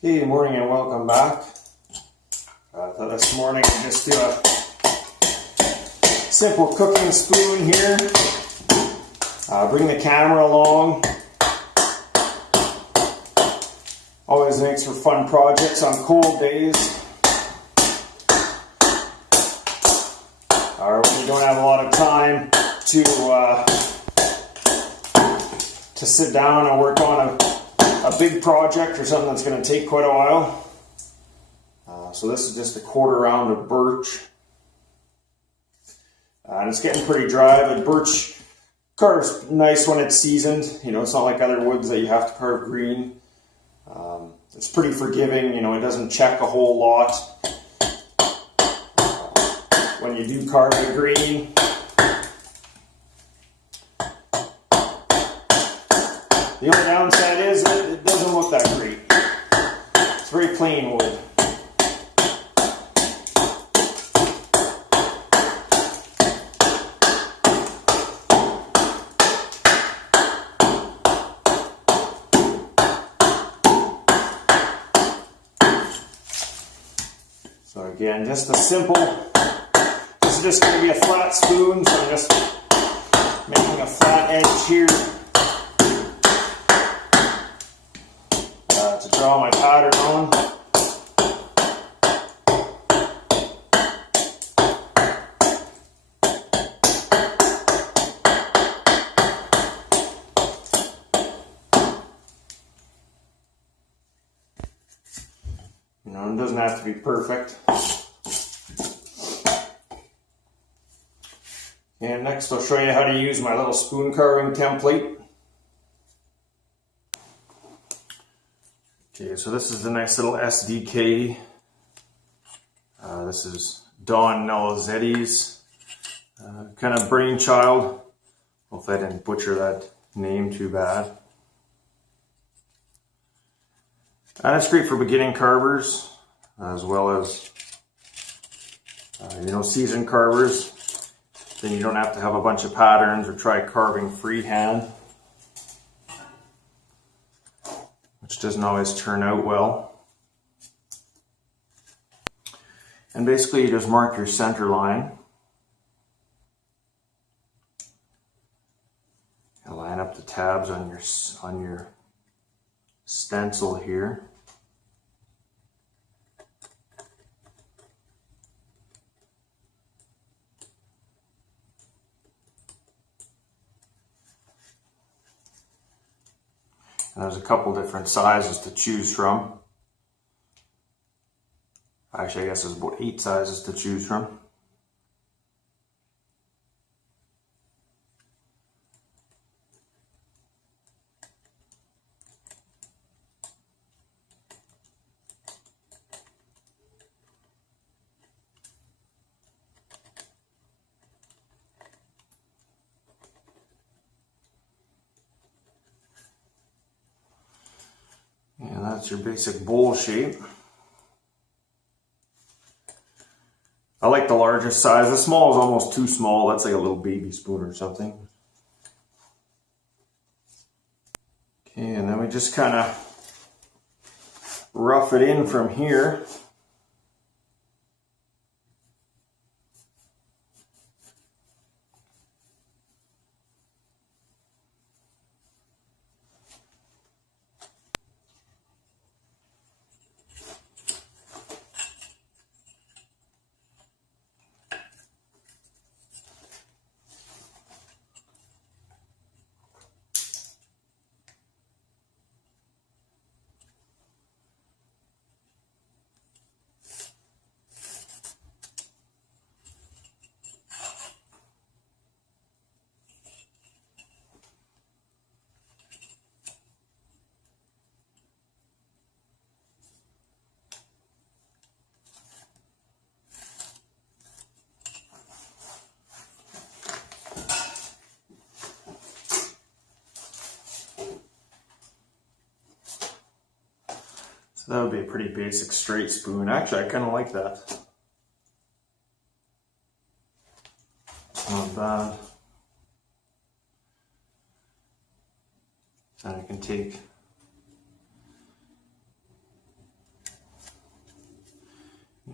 Hey, good morning and welcome back. I thought this morning I'd just do a simple cooking spoon here. Bring the camera along. Always makes for fun projects on cold days. Or when you don't have a lot of time to sit down and work on a big project or something that's going to take quite a while. So this is just a quarter round of birch. And it's getting pretty dry, but birch carves nice when it's seasoned. You know, it's not like other woods that you have to carve green. It's pretty forgiving, you know, it doesn't check a whole lot when you do carve it green. The only downside is that it doesn't look that great. It's very plain wood. So again, just a simple, this is just going to be a flat spoon, so I'm just making a flat edge here to draw my pattern on. You know, it doesn't have to be perfect. And next I'll show you how to use my little spoon carving template. Okay, so this is the nice little SDK. This is Don Nelizetti's kind of brainchild. Hopefully I didn't butcher that name too bad. And it's great for beginning carvers, as well as, seasoned carvers. Then you don't have to have a bunch of patterns or try carving freehand, which doesn't always turn out well. And basically you just mark your center line. And line up the tabs on your stencil here. And there's a couple different sizes to choose from. Actually, I guess there's about 8 sizes to choose from. And that's your basic bowl shape. I like the largest size. The small is almost too small. That's like a little baby spoon or something. Okay, and then we just kind of rough it in from here. That would be a pretty basic straight spoon. Actually, I kind of like that. Not bad. And I can take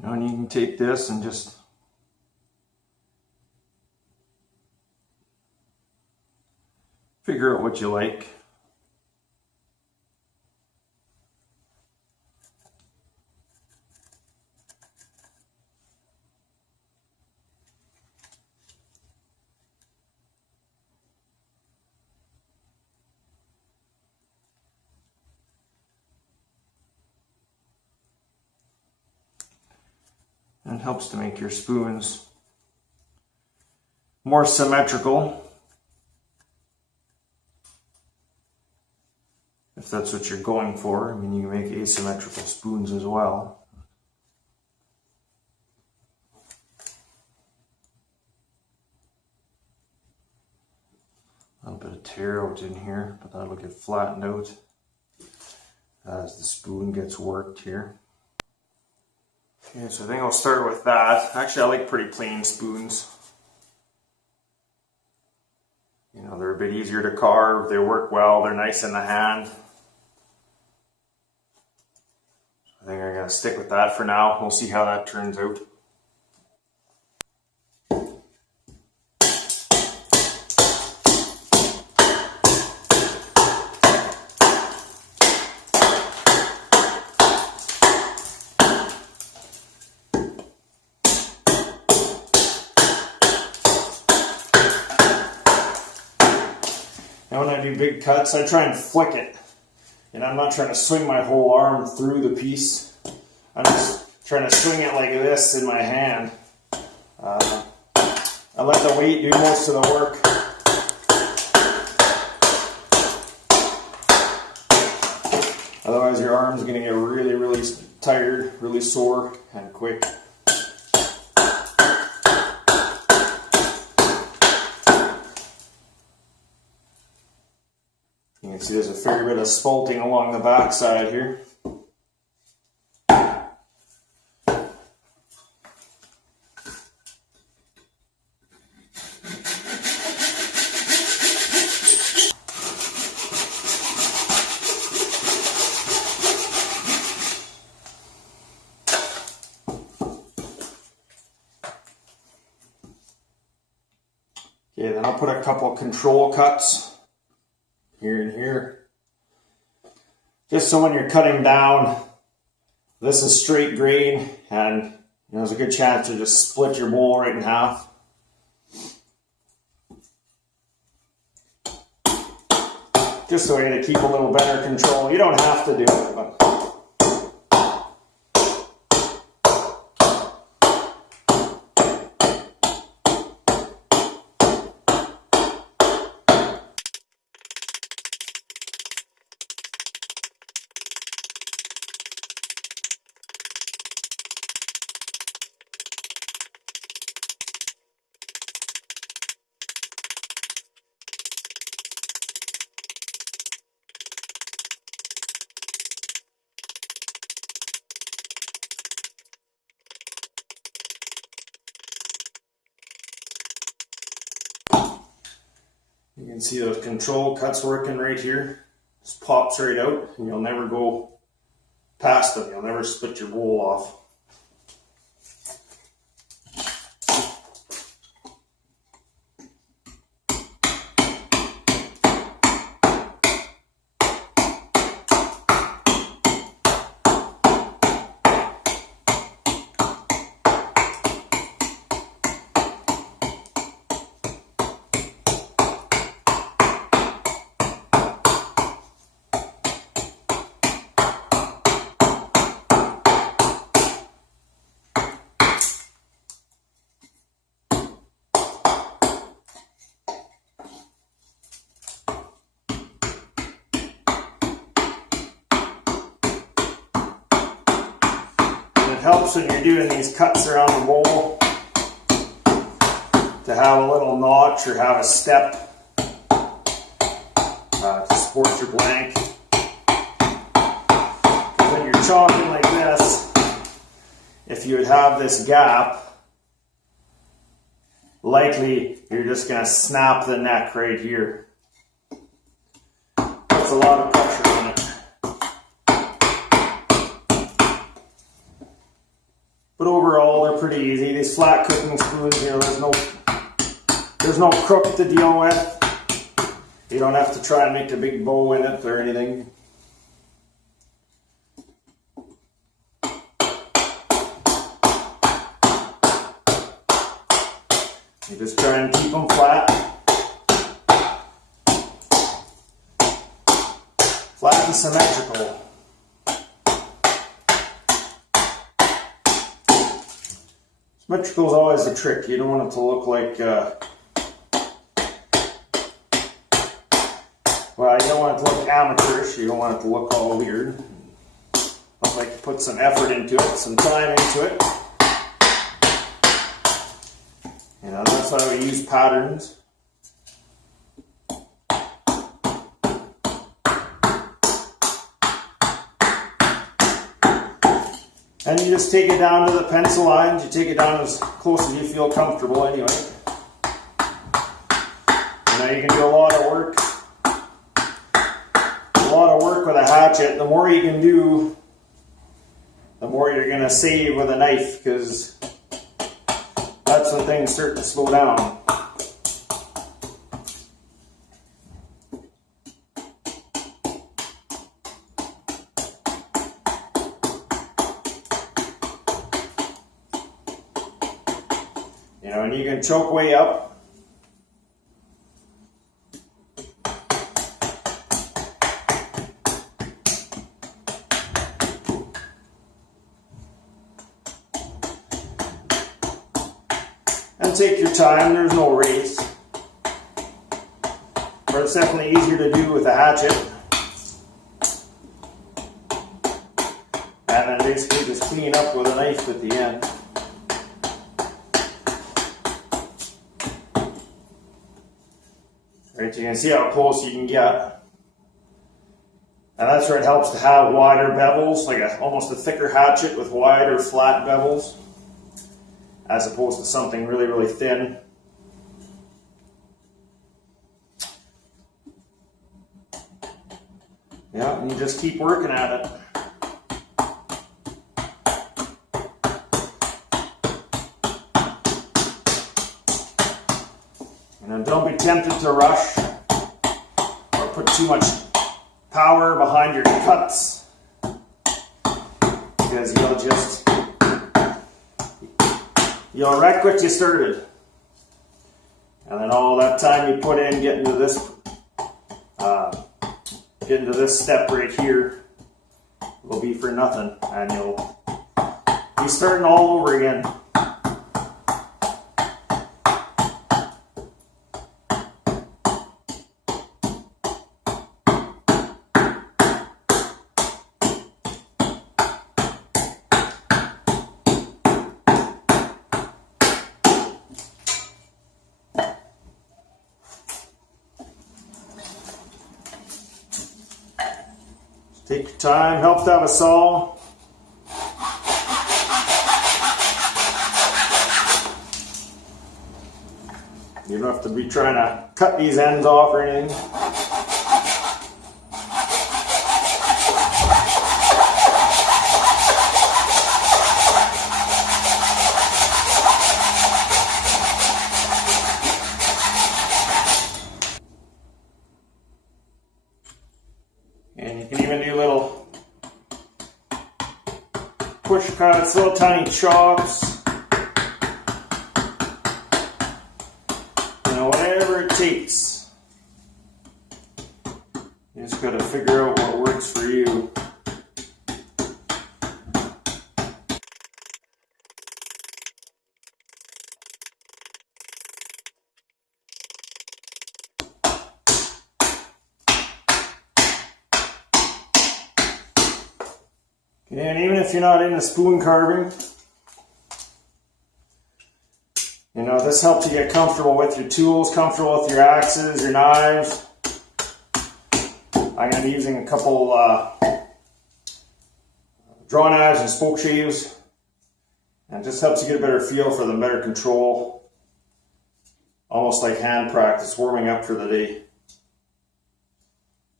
And you can take this and just figure out what you like. And it helps to make your spoons more symmetrical, if that's what you're going for. I mean, you can make asymmetrical spoons as well. A little bit of tear out in here, but that'll get flattened out as the spoon gets worked here. Okay, so I think I'll start with that. Actually, I like pretty plain spoons. You know, they're a bit easier to carve, they work well, they're nice in the hand. I think I'm going to stick with that for now. We'll see how that turns out. Now when I do big cuts, I try and flick it. And I'm not trying to swing my whole arm through the piece. I'm just trying to swing it like this in my hand. I let the weight do most of the work. Otherwise your arm's going to get really, really tired, really sore and quick. You can see there's a fair bit of spalting along the back side here. Okay, then I'll put a couple control cuts here and here. Just so when you're cutting down, this is straight grain and there's a good chance to just split your bowl right in half. Just a way to keep a little better control. You don't have to do it, but you can see those control cuts working right here. Just pops right out and you'll never go past them. You'll never split your bowl off. It helps when you're doing these cuts around the bowl to have a little notch or have a step to support your blank. When you're chopping like this, if you would have this gap, likely you're just going to snap the neck right here. That's a lot of pressure on it. But overall, they're pretty easy. These flat cooking spoons, you know, there's no crook to deal with. You don't have to try and make a big bow in it or anything. You just try and keep them flat. Flat and symmetrical. Symmetrical is always the trick. You don't want it to look like, well, you don't want it to look amateurish. You don't want it to look all weird. Look like you put some effort into it, some time into it. You know, that's why we use patterns. And you just take it down to the pencil lines. You take it down as close as you feel comfortable anyway. And now you can do a lot of work. A lot of work with a hatchet. The more you can do, the more you're going to save with a knife, because that's when things start to slow down. You know, and you can choke way up. And take your time, there's no race. But it's definitely easier to do with a hatchet. And then basically just clean up with a knife at the end. Right, you can see how close you can get. And that's where it helps to have wider bevels, like almost a thicker hatchet with wider flat bevels, as opposed to something really, really thin. Yeah, and you just keep working at it. And don't be tempted to rush or put too much power behind your cuts, because you'll wreck what you started. And then all that time you put in getting to this step right here will be for nothing, and you'll be starting all over again. Take your time, helps to have a saw. You don't have to be trying to cut these ends off or anything. And you can even do little push cuts, little tiny chops. You know, whatever it takes. You just got to figure out what works for you. And even if you're not into spoon carving, you know, this helps you get comfortable with your tools, comfortable with your axes, your knives. I'm going to be using a couple draw knives and spoke shaves, and it just helps you get a better feel for them, better control. Almost like hand practice, warming up for the day.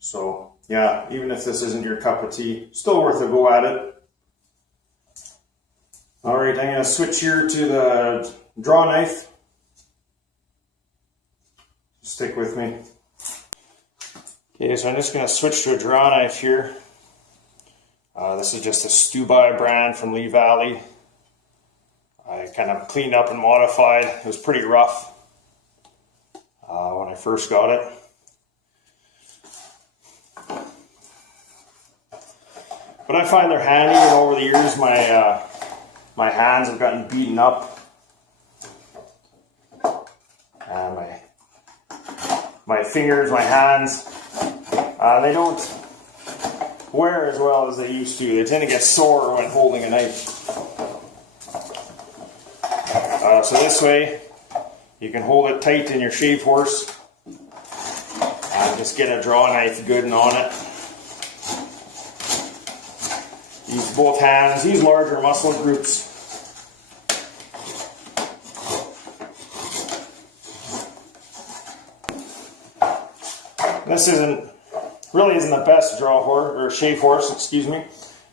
So yeah, even if this isn't your cup of tea, still worth a go at it. Alright, I'm going to switch here to the draw knife. Stick with me. Okay, so I'm just going to switch to a draw knife here. This is just a Stu-Buy brand from Lee Valley. I kind of cleaned up and modified. It was pretty rough when I first got it. But I find they're handy, and over the years my hands have gotten beaten up. And my fingers, my hands, they don't wear as well as they used to. They tend to get sore when holding a knife. So this way, you can hold it tight in your shave horse and just get a draw knife good and on it. Use both hands, use larger muscle groups. This really isn't the best draw horse or shave horse, excuse me,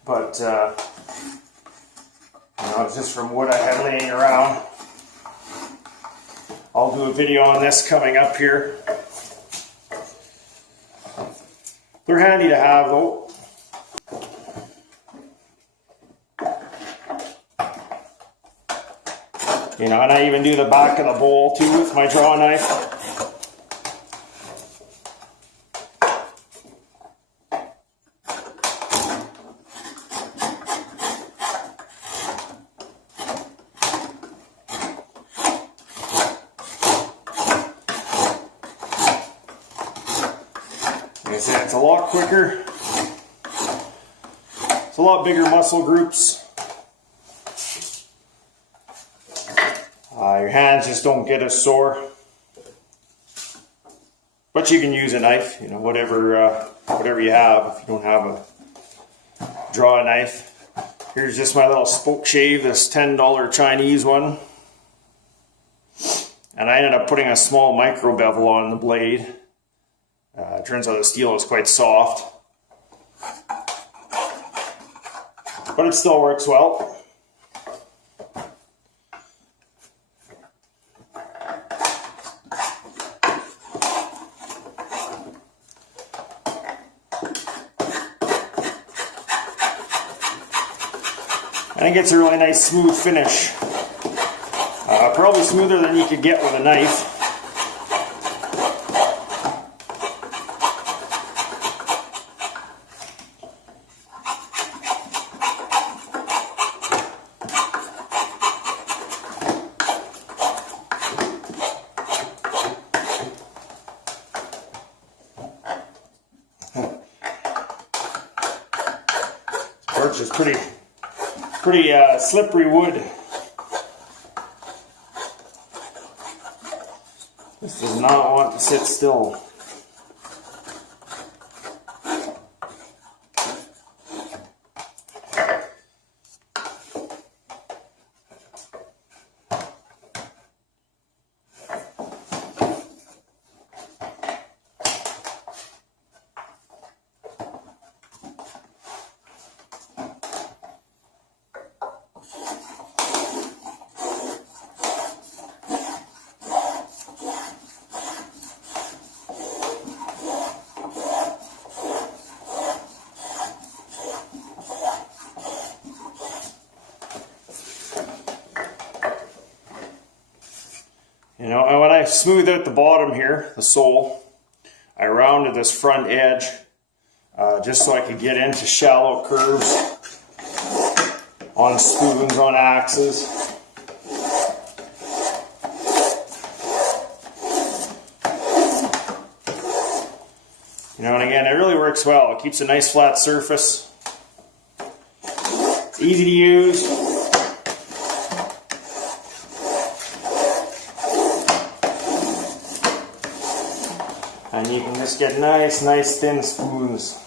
but you know, it's just from wood I had laying around. I'll do a video on this coming up here. They're handy to have though. You know, and I even do the back of the bowl too with my draw knife. Like I said, it's a lot quicker. It's a lot bigger muscle groups. Your hands just don't get as sore. But you can use a knife, you know, whatever you have. If you don't have a draw knife. Here's just my little spoke shave, this $10 Chinese one. And I ended up putting a small micro bevel on the blade. It turns out the steel is quite soft. But it still works well. And it gets a really nice smooth finish. Probably smoother than you could get with a knife. Birch is pretty slippery wood. This does not want to sit still. You know, and when I smooth out the bottom here, the sole, I rounded this front edge just so I could get into shallow curves on spoons, on axes. You know, and again, it really works well. It keeps a nice flat surface. It's easy to use. And you can just get nice thin spoons.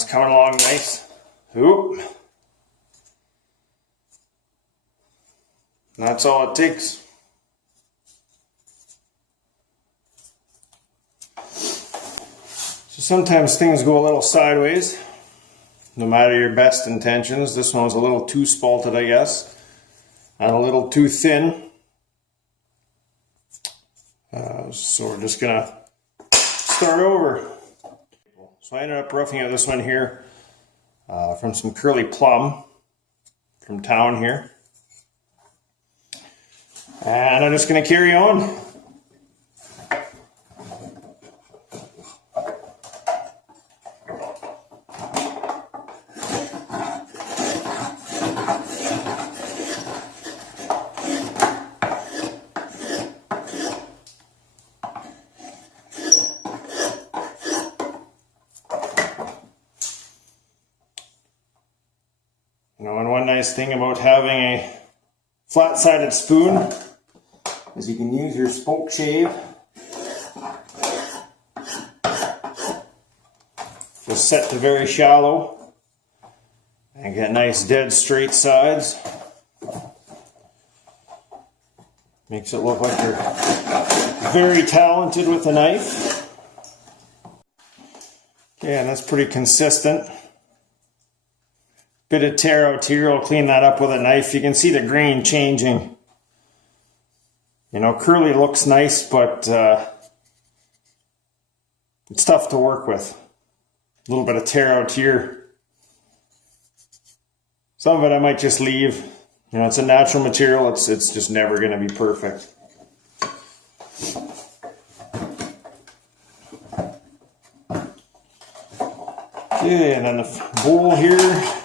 that's coming along nice. Oop. That's all it takes. So sometimes things go a little sideways, no matter your best intentions. This one was a little too spalted, I guess, and a little too thin. So we're just gonna start over. So I ended up roughing out this one here from some curly plum from town here. And I'm just going to carry on. You know, and one nice thing about having a flat-sided spoon is you can use your spoke shave. Just set to very shallow and get nice dead straight sides. Makes it look like you're very talented with a knife. Okay, and that's pretty consistent. Bit of tear out here, I'll clean that up with a knife. You can see the grain changing. You know, curly looks nice, but it's tough to work with. A little bit of tear out here. Some of it I might just leave. You know, it's a natural material. It's just never going to be perfect. Okay, and then the bowl here.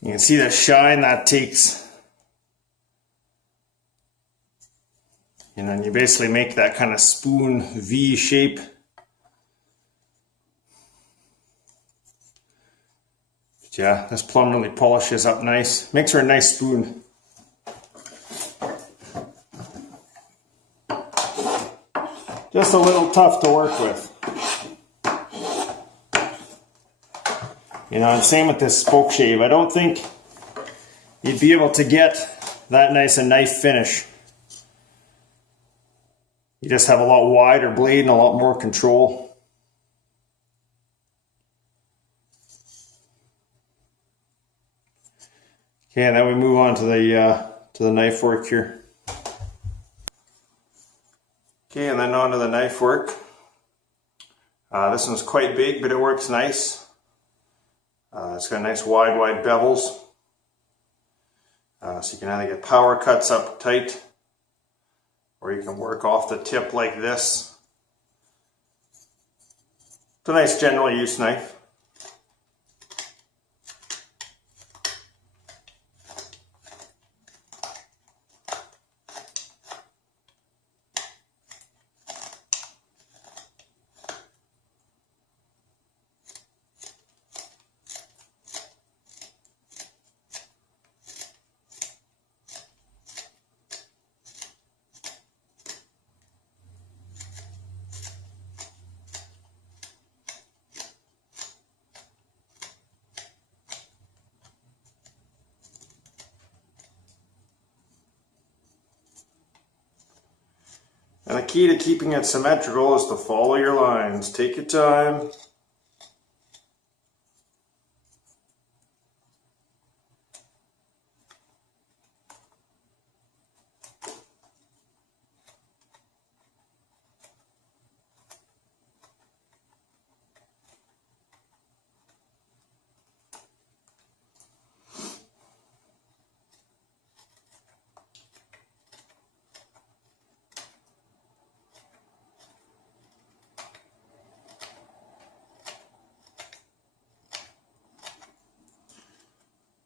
You can see the shine that takes. You know, and you basically make that kind of spoon V shape. But yeah, this plum really polishes up nice. Makes her a nice spoon. Just a little tough to work with. You know, and same with this spoke shave. I don't think you'd be able to get that nice a knife finish. You just have a lot wider blade and a lot more control. Okay, and then we move on to the knife work here. Okay, and then on to the knife work. This one's quite big, but it works nice. It's got nice wide bevels. So you can either get power cuts up tight, or you can work off the tip like this. It's a nice general use knife. And the key to keeping it symmetrical is to follow your lines. Take your time.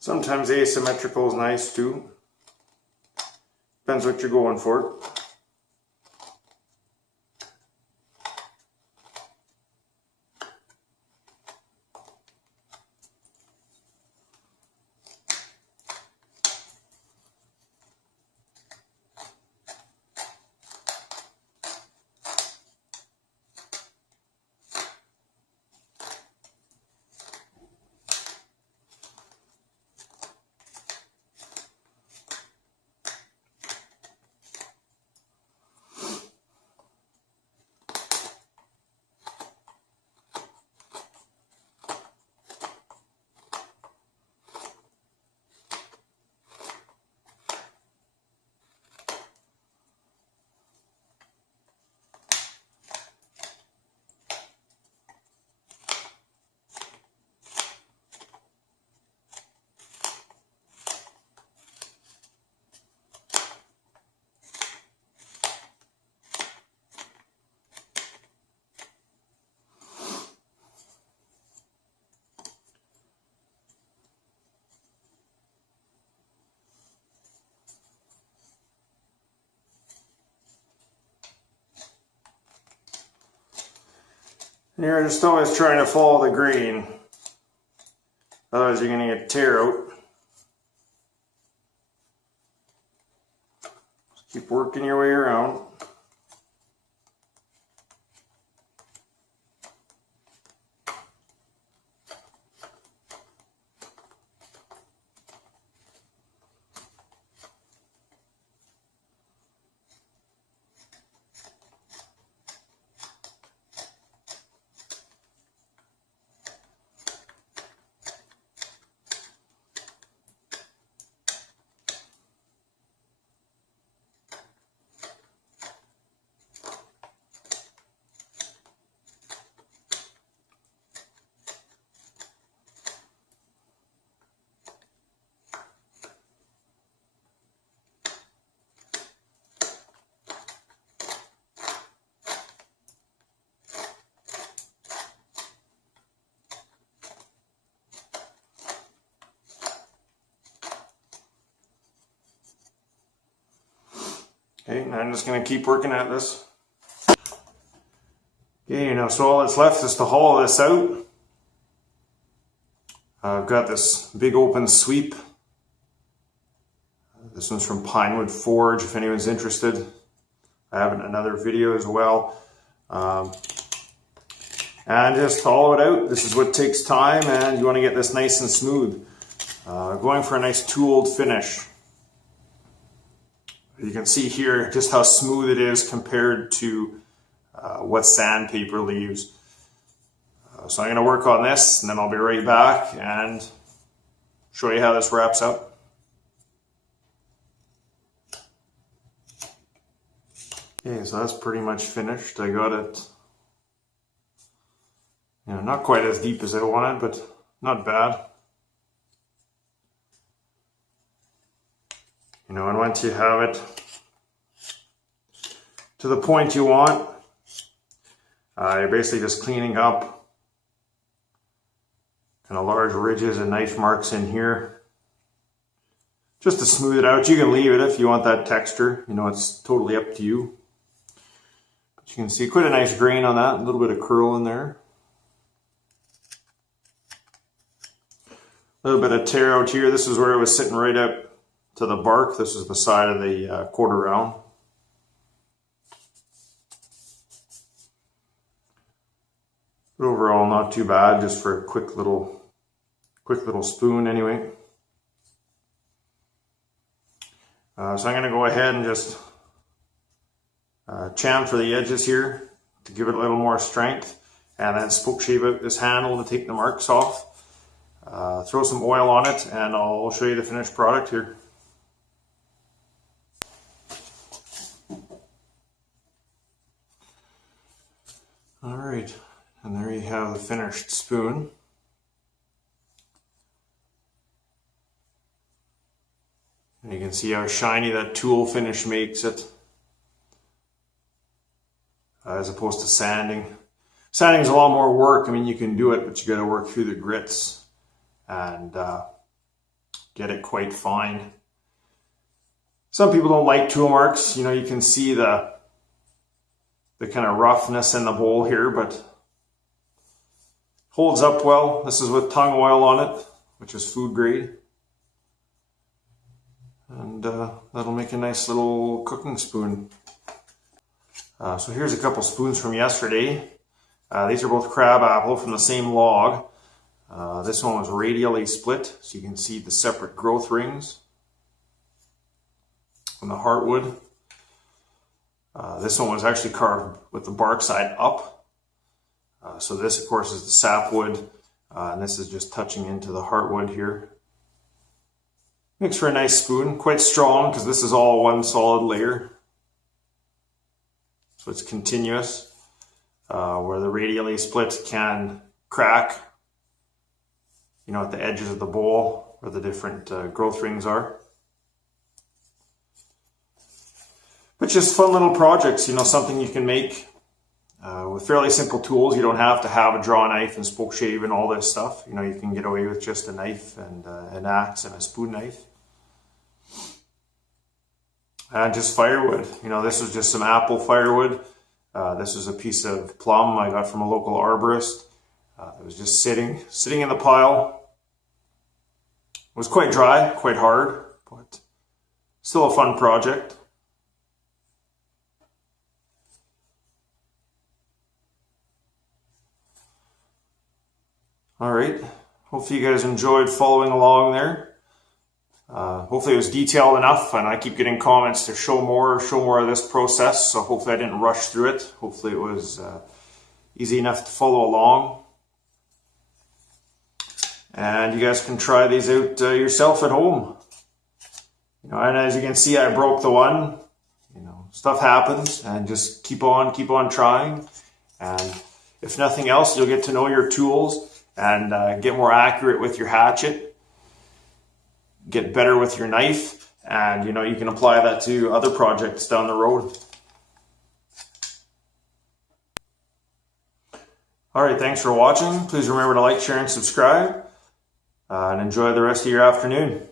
Sometimes asymmetrical is nice too. Depends what you're going for. And you're just always trying to follow the grain. Otherwise you're going to get tear out. Just keep working your way around. Okay, and I'm just going to keep working at this. Okay, now so all that's left is to hollow this out. I've got this big open sweep. This one's from Pinewood Forge, if anyone's interested. I have another video as well. And just hollow it out. This is what takes time, and you want to get this nice and smooth. Going for a nice tooled finish. You can see here just how smooth it is compared to what sandpaper leaves. So I'm going to work on this, and then I'll be right back and show you how this wraps up. Okay, so that's pretty much finished. I got it, not quite as deep as I wanted, but not bad. And once you have it to the point you want, you're basically just cleaning up kind of large ridges and knife marks in here, just to smooth it out. You can leave it if you want that texture. It's totally up to you. But you can see quite a nice grain on that, a little bit of curl in there. A little bit of tear out here. This is where it was sitting right up to the bark. This is the side of the quarter round. But overall, not too bad, just for a quick little spoon anyway. So I'm going to go ahead and just chamfer the edges here to give it a little more strength, and then spoke shave out this handle to take the marks off. Throw some oil on it, and I'll show you the finished product here. Alright, and there you have the finished spoon. And you can see how shiny that tool finish makes it, as opposed to sanding. Sanding is a lot more work. I mean, you can do it, but you got to work through the grits and get it quite fine. Some people don't like tool marks. You can see the kind of roughness in the bowl here, but holds up well. This is with tung oil on it, which is food grade. And that'll make a nice little cooking spoon. So here's a couple spoons from yesterday. These are both crab apple from the same log. This one was radially split, so you can see the separate growth rings on the heartwood. This one was actually carved with the bark side up. So this, of course, is the sapwood, and this is just touching into the heartwood here. Makes for a nice spoon, quite strong because this is all one solid layer. So it's continuous, where the radially split can crack, at the edges of the bowl where the different growth rings are. But just fun little projects, something you can make with fairly simple tools. You don't have to have a draw knife and spoke shave and all this stuff. You can get away with just a knife and an axe and a spoon knife. And just firewood. This was just some apple firewood. This was a piece of plum I got from a local arborist. It was just sitting in the pile. It was quite dry, quite hard, but still a fun project. All right, hopefully you guys enjoyed following along there. Hopefully it was detailed enough, and I keep getting comments to show more of this process, so hopefully I didn't rush through it. Hopefully it was easy enough to follow along. And you guys can try these out yourself at home. You know, and as you can see, I broke the one. You know, stuff happens, and just keep on trying. And if nothing else, you'll get to know your tools and get more accurate with your hatchet, get better with your knife, and you know, you can apply that to other projects down the road. All right, thanks for watching. Please remember to like, share, and subscribe. And enjoy the rest of your afternoon.